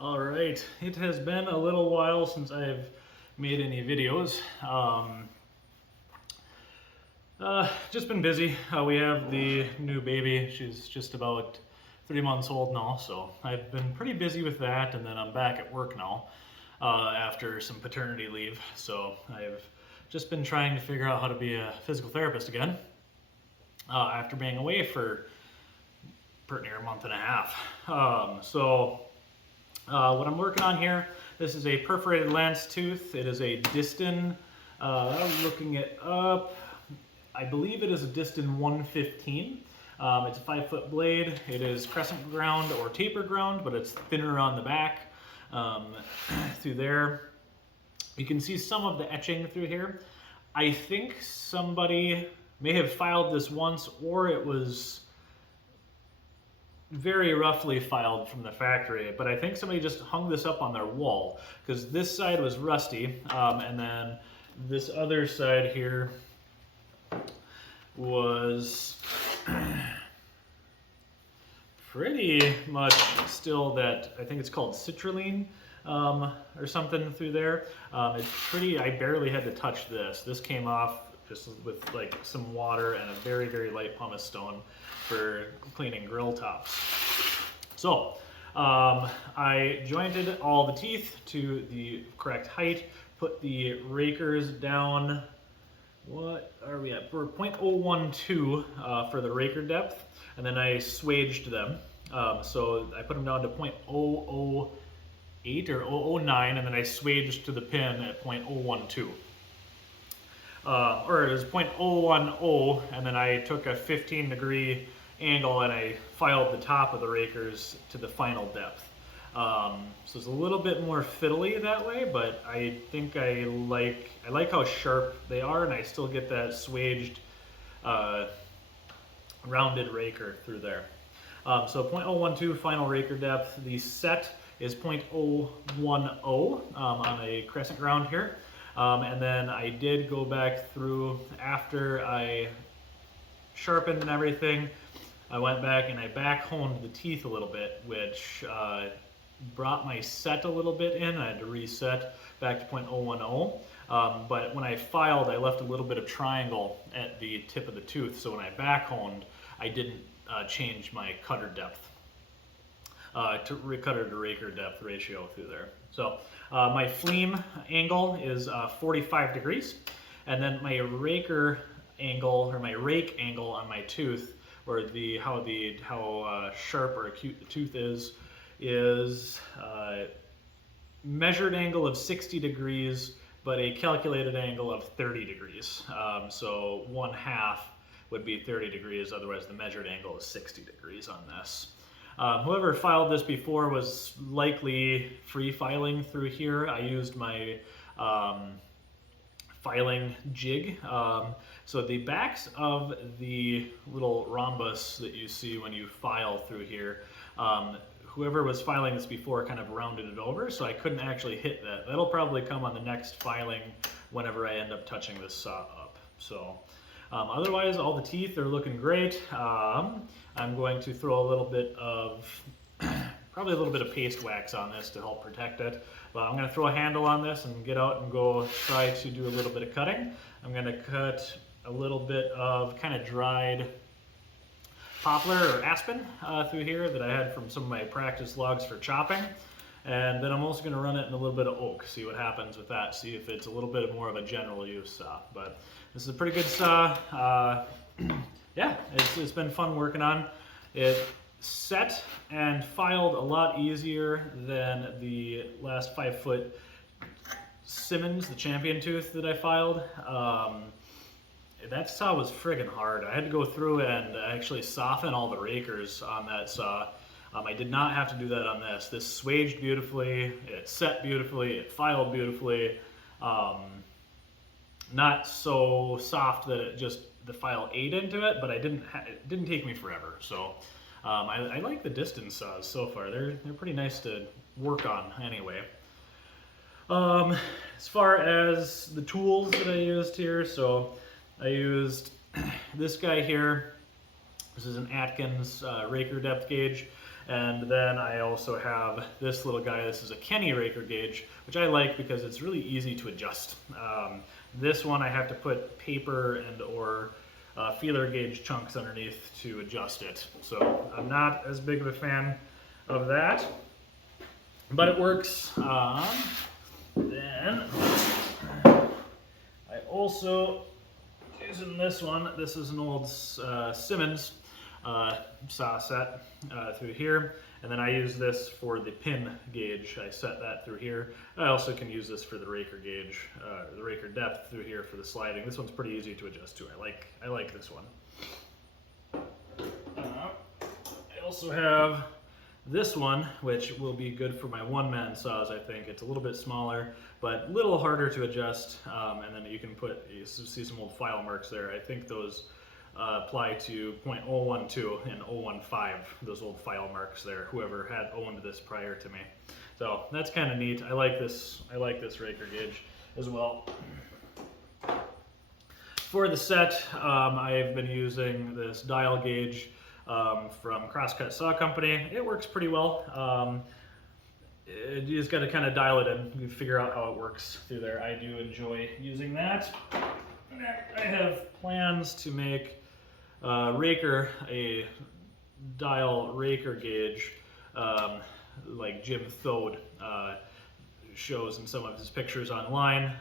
All right, it has been a little while since I've made any videos. Just been busy. We have the new baby. She's just about 3 months old now, so I've been pretty busy with that, and then I'm back at work now after some paternity leave. So I've just been trying to figure out how to be a physical therapist again after being away for pretty near a month and a half. What I'm working on here, this is a perforated lance tooth. It is a Disston, looking it up, I believe it is a Disston 115. It's a 5-foot blade. It is crescent ground or taper ground, but it's thinner on the back through there. You can see some of the etching through here. I think somebody may have filed this once, or it was very roughly filed from the factory, but I think somebody just hung this up on their wall because this side was rusty, and then this other side here was pretty much still that, I think it's called citrulline or something through there. It's pretty, I barely had to touch this. This came off just with like some water and a very, very light pumice stone for cleaning grill tops. So I jointed all the teeth to the correct height, put the rakers down. What are we at? We're 0.012 for the raker depth, and then I swaged them. So I put them down to 0.008 or 009, and then I swaged to the pin at 0.012. Or it was 0.010, and then I took a 15-degree angle and I filed the top of the rakers to the final depth. So it's a little bit more fiddly that way, but I think I like how sharp they are, and I still get that swaged, rounded raker through there. So 0.012 final raker depth. The set is 0.010 on a crescent ground here. And then I did go back through after I sharpened and everything. I went back and I back honed the teeth a little bit, which brought my set a little bit in. I had to reset back to 0.010. But when I filed, I left a little bit of triangle at the tip of the tooth. So when I back honed, I didn't change my cutter depth. To cutter to raker depth ratio through there. So my fleam angle is 45 degrees, and then my raker angle, or my rake angle on my tooth, or how sharp or acute the tooth is measured angle of 60 degrees, but a calculated angle of 30 degrees. So 1/2 would be 30 degrees, otherwise the measured angle is 60 degrees on this. Whoever filed this before was likely free filing through here. I used my filing jig. So the backs of the little rhombus that you see when you file through here, whoever was filing this before kind of rounded it over, so I couldn't actually hit that. That'll probably come on the next filing whenever I end up touching this saw up. So otherwise, all the teeth are looking great. I'm going to throw a little bit of, probably a little bit of paste wax on this to help protect it. But I'm going to throw a handle on this and get out and go try to do a little bit of cutting. I'm going to cut a little bit of kind of dried poplar or aspen through here that I had from some of my practice logs for chopping. And then I'm also going to run it in a little bit of oak, see what happens with that, see if it's a little bit more of a general use saw. But this is a pretty good saw. Yeah, it's been fun working on. It set and filed a lot easier than the last 5-foot Simmons, the champion tooth that I filed. That saw was friggin' hard. I had to go through and actually soften all the rakers on that saw. I did not have to do that on this. This swaged beautifully, it set beautifully, it filed beautifully. Not so soft that it just, the file ate into it, but it didn't take me forever. So I like the Disston saws so far. They're pretty nice to work on anyway. As far as the tools that I used here, so I used this guy here. This is an Atkins raker depth gauge. And then I also have this little guy. This is a Kenny raker gauge, which I like because it's really easy to adjust. This one I have to put paper and or feeler gauge chunks underneath to adjust it. So I'm not as big of a fan of that, but it works. Then I also using this one. This is an old Simmons saw set through here, and then I use this for the pin gauge. I set that through here. I also can use this for the raker gauge, the raker depth through here for the sliding. This one's pretty easy to adjust to. I like this one. I also have this one, which will be good for my one-man saws. I think it's a little bit smaller, but a little harder to adjust. And then you see some old file marks there. I think those apply to 0.012 and 015, those old file marks there, whoever had owned this prior to me. So that's kind of neat. I like this raker gauge as well. For the set, I've been using this dial gauge from Crosscut Saw Company. It works pretty well. You just got to kind of dial it in. You figure out how it works through there. I do enjoy using that. I have plans to make a dial raker gauge, like Jim Thode shows in some of his pictures online.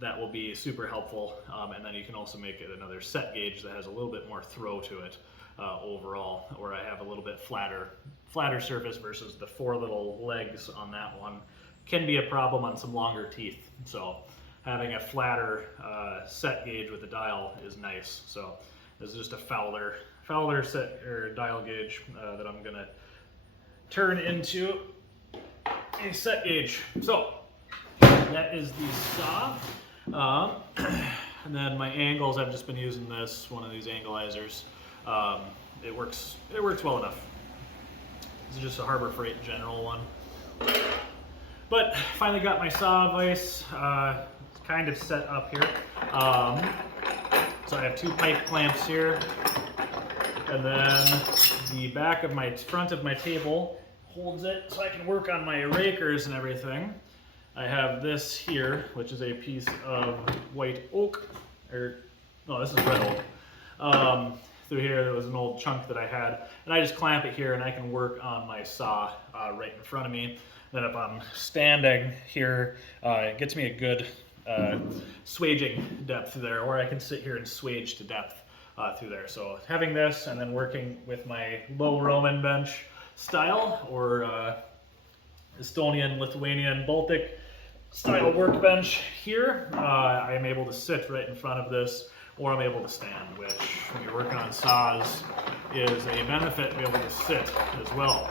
That will be super helpful, and then you can also make it another set gauge that has a little bit more throw to it overall, where I have a little bit flatter surface versus the 4 little legs on that one can be a problem on some longer teeth. So having a flatter set gauge with a dial is nice. So this is just a Fowler set or dial gauge that I'm gonna turn into a set gauge. So that is the saw. And then my angles, I've just been using one of these angleizers. It works well enough. This is just a Harbor Freight General one. But finally got my saw vise kind of set up here. So I have 2 pipe clamps here, and then the front of my table holds it so I can work on my rakers and everything. I have this here, which is a piece of white oak, this is red oak. Through here, there was an old chunk that I had, and I just clamp it here, and I can work on my saw right in front of me. Then if I'm standing here, it gets me a good swaging depth there, or I can sit here and swage to depth through there. So having this, and then working with my low Roman bench style, or Estonian, Lithuanian, Baltic style workbench here, I am able to sit right in front of this, or I'm able to stand, which when you're working on saws is a benefit to be able to sit as well.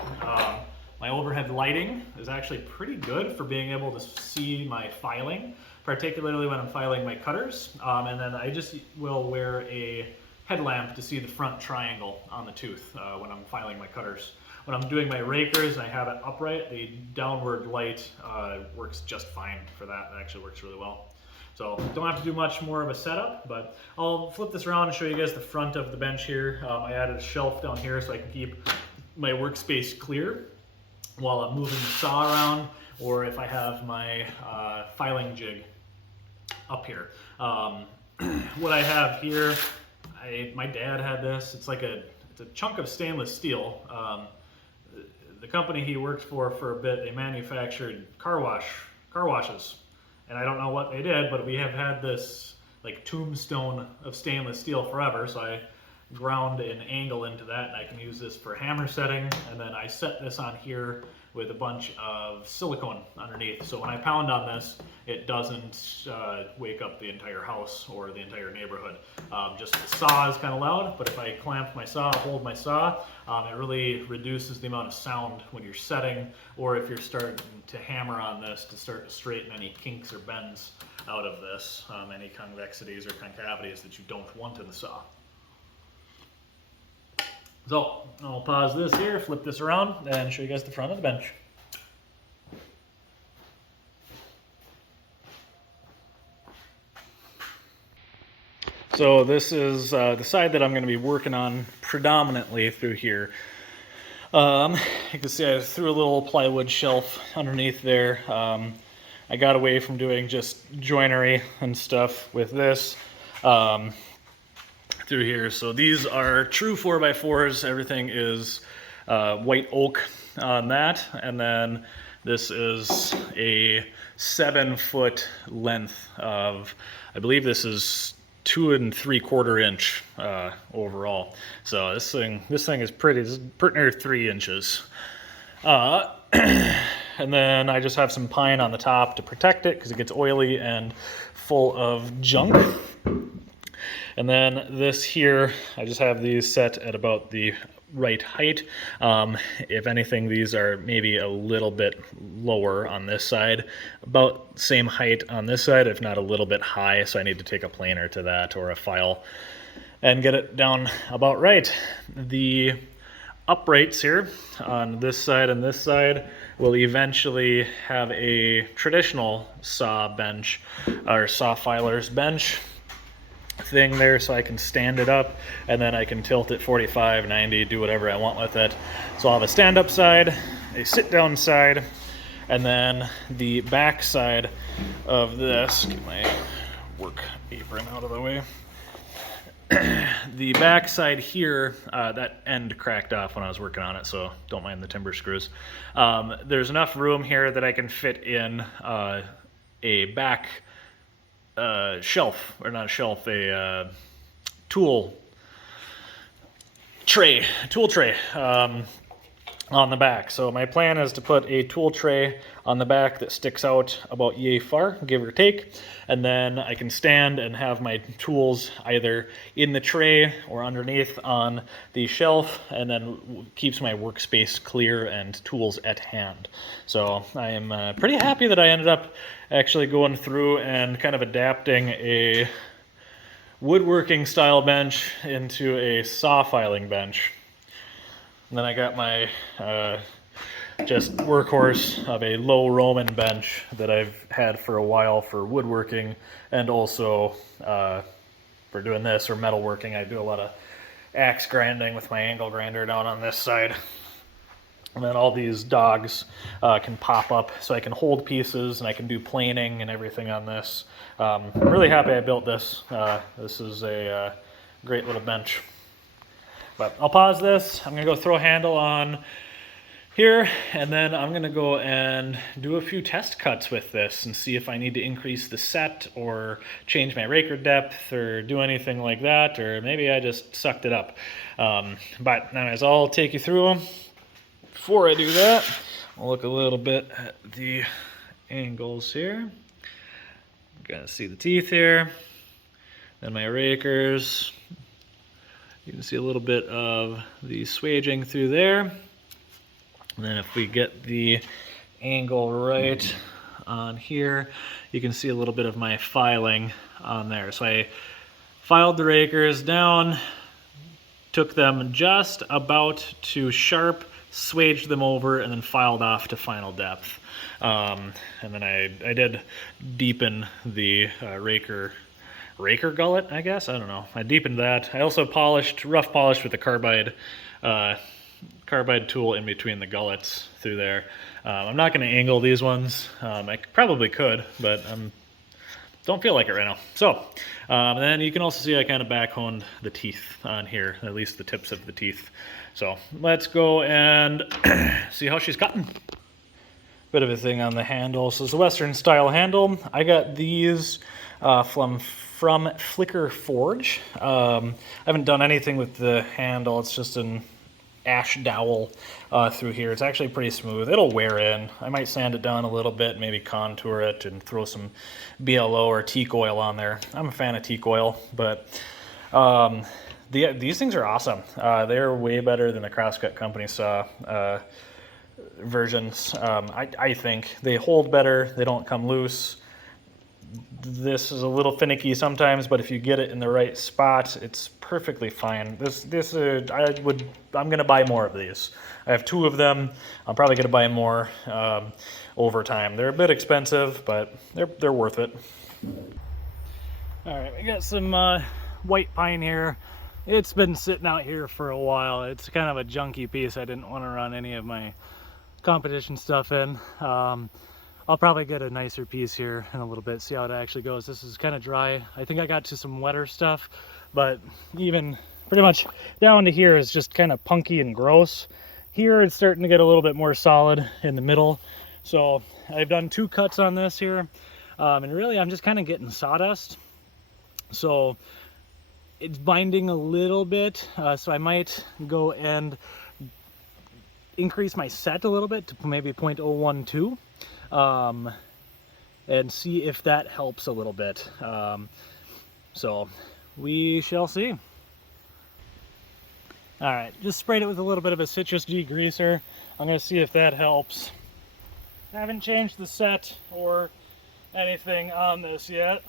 My overhead lighting is actually pretty good for being able to see my filing, particularly when I'm filing my cutters. And then I just will wear a headlamp to see the front triangle on the tooth when I'm filing my cutters. When I'm doing my rakers and I have it upright, the downward light works just fine for that. It actually works really well. So don't have to do much more of a setup, but I'll flip this around and show you guys the front of the bench here. I added a shelf down here so I can keep my workspace clear while I'm moving the saw around, or if I have my filing jig up here. What I have here, my dad had this. It's a chunk of stainless steel. The company he worked for a bit, they manufactured car washes, and I don't know what they did, but we have had this like tombstone of stainless steel forever. So I ground an angle into that, and I can use this for hammer setting, and then I set this on here with a bunch of silicone underneath. So when I pound on this, it doesn't wake up the entire house or the entire neighborhood. Just the saw is kind of loud, but if I clamp my saw, hold my saw, it really reduces the amount of sound when you're setting, or if you're starting to hammer on this to start to straighten any kinks or bends out of this, any convexities or concavities that you don't want in the saw. So I'll pause this here, flip this around, and show you guys the front of the bench. So this is the side that I'm going to be working on predominantly through here. You can see I threw a little plywood shelf underneath there. I got away from doing just joinery and stuff with this through here. So these are true 4x4s. Everything is white oak on that. And then this is a 7-foot length of, I believe this is 2 3/4 inch overall. So this thing is pretty. This is pretty near 3 inches. And then I just have some pine on the top to protect it because it gets oily and full of junk. And then this here, I just have these set at about the right height. If anything, these are maybe a little bit lower on this side, about same height on this side, if not a little bit high. So I need to take a planer to that or a file and get it down about right. The uprights here on this side and this side will eventually have a traditional saw bench or saw filer's bench thing there, so I can stand it up and then I can tilt it 45, 90, do whatever I want with it. So I'll have a stand-up side, a sit-down side, and then the back side of this, get my work apron out of the way. The back side here, that end cracked off when I was working on it, so don't mind the timber screws. There's enough room here that I can fit in a back shelf, or not a shelf, a tool tray on the back. So my plan is to put a tool tray on the back that sticks out about yay far, give or take, and then I can stand and have my tools either in the tray or underneath on the shelf, and then keeps my workspace clear and tools at hand. So I am pretty happy that I ended up actually going through and kind of adapting a woodworking style bench into a saw filing bench. And then I got my just workhorse of a low Roman bench that I've had for a while for woodworking, and also for doing this or metalworking. I do a lot of axe grinding with my angle grinder down on this side. And then all these dogs can pop up so I can hold pieces and I can do planing and everything on this. I'm really happy I built this. This is a great little bench. But I'll pause this. I'm gonna go throw a handle on here, and then I'm gonna go and do a few test cuts with this and see if I need to increase the set or change my raker depth or do anything like that, or maybe I just sucked it up. But anyways, I'll take you through them. Before I do that, I'll look a little bit at the angles here. Gotta see the teeth here. Then my rakers. You can see a little bit of the swaging through there. And then if we get the angle right on here, you can see a little bit of my filing on there. So I filed the rakers down, took them just about to sharp, swaged them over, and then filed off to final depth. And then I did deepen the raker gullet, I guess. I don't know. I deepened that. I also rough polished with a carbide tool in between the gullets through there. I'm not going to angle these ones. I probably could, but don't feel like it right now. So then you can also see I kind of back-honed the teeth on here, at least the tips of the teeth. So let's go and see how she's cutting. Bit of a thing on the handle. So it's a Western style handle. I got these from Flicker Forge. I haven't done anything with the handle. It's just an ash dowel through here. It's actually pretty smooth. It'll wear in. I might sand it down a little bit, maybe contour it and throw some BLO or teak oil on there. I'm a fan of teak oil, but these things are awesome. They're way better than the Crosscut company saw versions. I think they hold better. They don't come loose. This is a little finicky sometimes, but if you get it in the right spot, it's perfectly fine. I'm gonna buy more of these. I have 2 of them. I'm probably gonna buy more over time. They're a bit expensive, but they're worth it. All right, we got some white pine here. It's been sitting out here for a while. It's kind of a junky piece. I didn't want to run any of my competition stuff in. I'll probably get a nicer piece here in a little bit, see how it actually goes. This is kind of dry. I think I got to some wetter stuff, but even pretty much down to here is just kind of punky and gross. Here it's starting to get a little bit more solid in the middle. So I've done 2 cuts on this here, and really I'm just kind of getting sawdust. So it's binding a little bit, so I might go and increase my set a little bit to maybe 0.012. And see if that helps a little bit. So we shall see. All right, just sprayed it with a little bit of a citrus degreaser. I'm gonna see if that helps. I haven't changed the set or anything on this yet.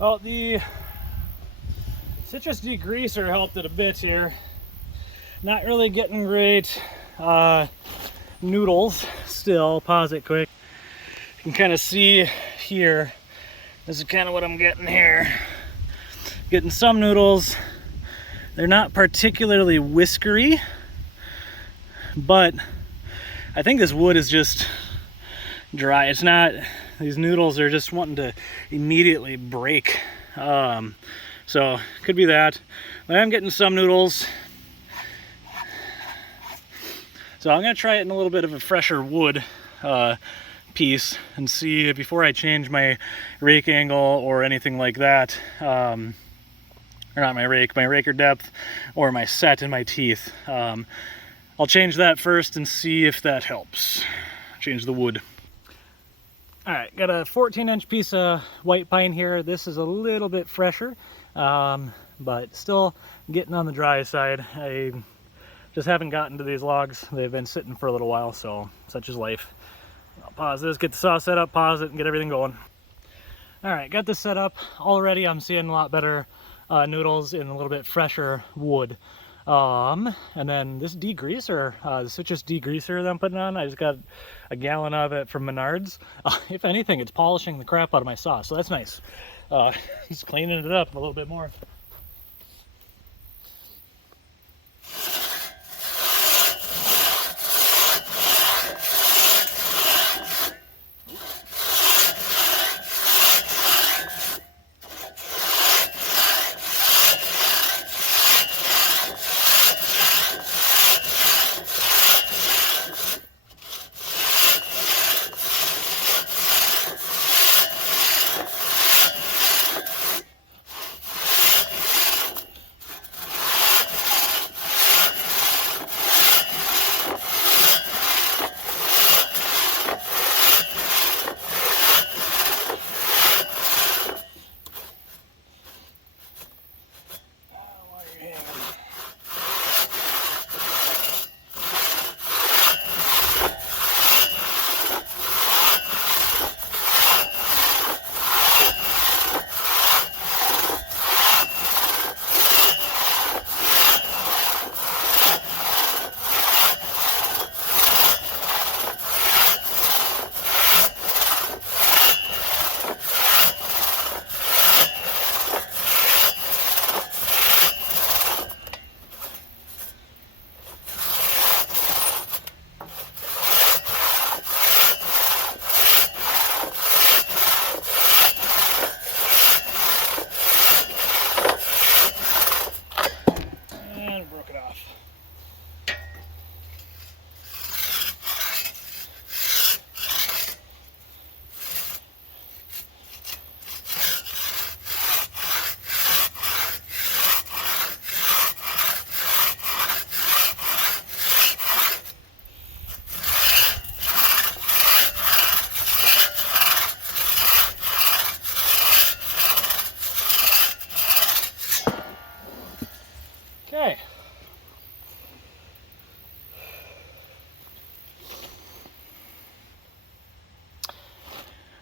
Well, the citrus degreaser helped it a bit here. Not really getting great noodles still. Pause it quick. You can kind of see here, this is kind of what I'm getting here. Getting some noodles. They're not particularly whiskery, but I think this wood is just dry. It's not, these noodles are just wanting to immediately break. So could be that, but I'm getting some noodles. So I'm gonna try it in a little bit of a fresher wood piece and see before I change my rake angle or anything like that. Or not my raker depth or my set in my teeth. I'll change that first and see if that helps. Change the wood. All right, got a 14-inch piece of white pine here. This is a little bit fresher, but still getting on the dry side. I just haven't gotten to these logs. They've been sitting for a little while, so such is life. I'll pause this, get the saw set up, pause it, and get everything going. All right, got this set up. Already I'm seeing a lot better noodles in a little bit fresher wood. And then this degreaser, the citrus degreaser that I'm putting on, I just got a gallon of it from Menards. If anything, it's polishing the crap out of my saw, so that's nice. Just cleaning it up a little bit more.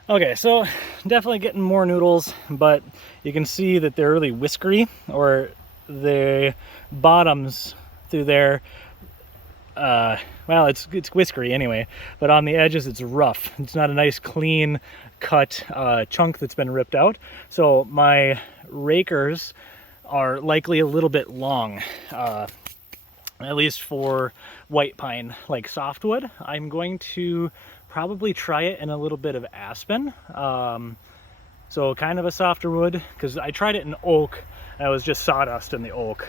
Okay, so definitely getting more noodles, but you can see that they're really whiskery, or the bottoms through there, well, it's whiskery anyway, but on the edges it's rough. It's not a nice clean cut chunk that's been ripped out. So my rakers are likely a little bit long, at least for white pine, like softwood. I'm going to probably try it in a little bit of aspen, so kind of a softer wood, because I tried it in oak and it was just sawdust in the oak.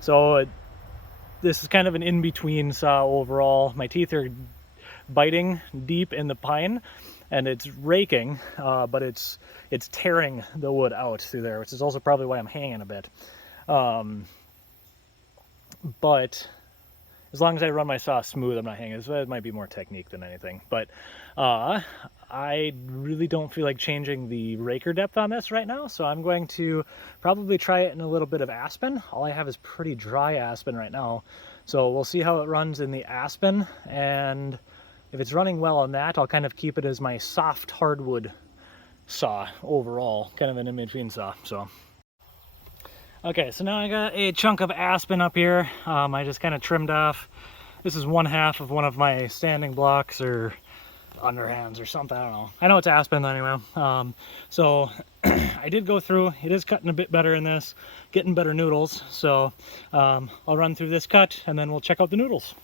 So this is kind of an in-between saw overall. My teeth are biting deep in the pine and it's raking, but it's tearing the wood out through there, which is also probably why I'm hanging a bit. But as long as I run my saw smooth, I'm not hanging. So it might be more technique than anything. But I really don't feel like changing the raker depth on this right now. So I'm going to probably try it in a little bit of aspen. All I have is pretty dry aspen right now. So we'll see how it runs in the aspen. And if it's running well on that, I'll kind of keep it as my soft hardwood saw overall, kind of an in-between saw. So. Okay, so now I got a chunk of aspen up here. I just kind of trimmed off. This is 1/2 of one of my standing blocks or underhands or something, I don't know. I know it's aspen anyway. So I did go through. It is cutting a bit better in this, getting better noodles. So I'll run through this cut and then we'll check out the noodles.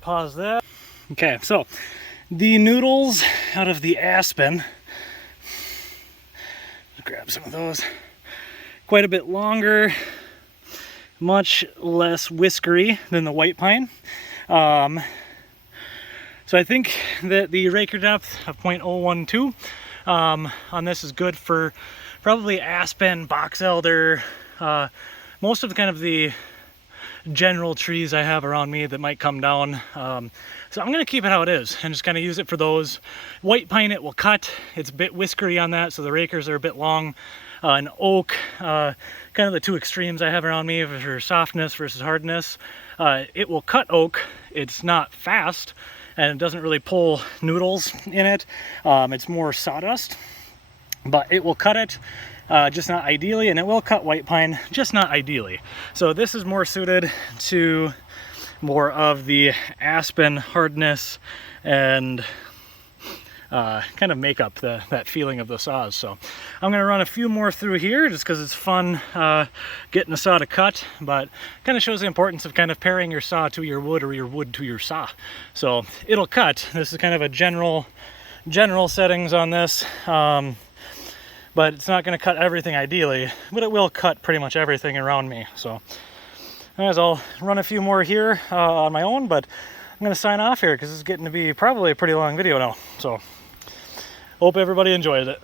Pause that. Okay, so the noodles out of the aspen, grab some of those, quite a bit longer, much less whiskery than the white pine. So I think that the raker depth of 0.012 on this is good for probably aspen, box elder, most of the general trees I have around me that might come down. So I'm gonna keep it how it is and just kind of use it for those. White pine, it will cut. It's a bit whiskery on that, so the rakers are a bit long. An oak, kind of the two extremes I have around me for softness versus hardness. It will cut oak. It's not fast and it doesn't really pull noodles in it. It's more sawdust, but it will cut it. Just not ideally, and it will cut white pine, just not ideally. So this is more suited to more of the aspen hardness and kind of make up that feeling of the saws. So I'm going to run a few more through here just because it's fun getting a saw to cut, but kind of shows the importance of kind of pairing your saw to your wood or your wood to your saw. So it'll cut. This is kind of a general settings on this. But it's not going to cut everything ideally, but it will cut pretty much everything around me. So as I'll run a few more here on my own, but I'm going to sign off here because it's getting to be probably a pretty long video now. So hope everybody enjoys it.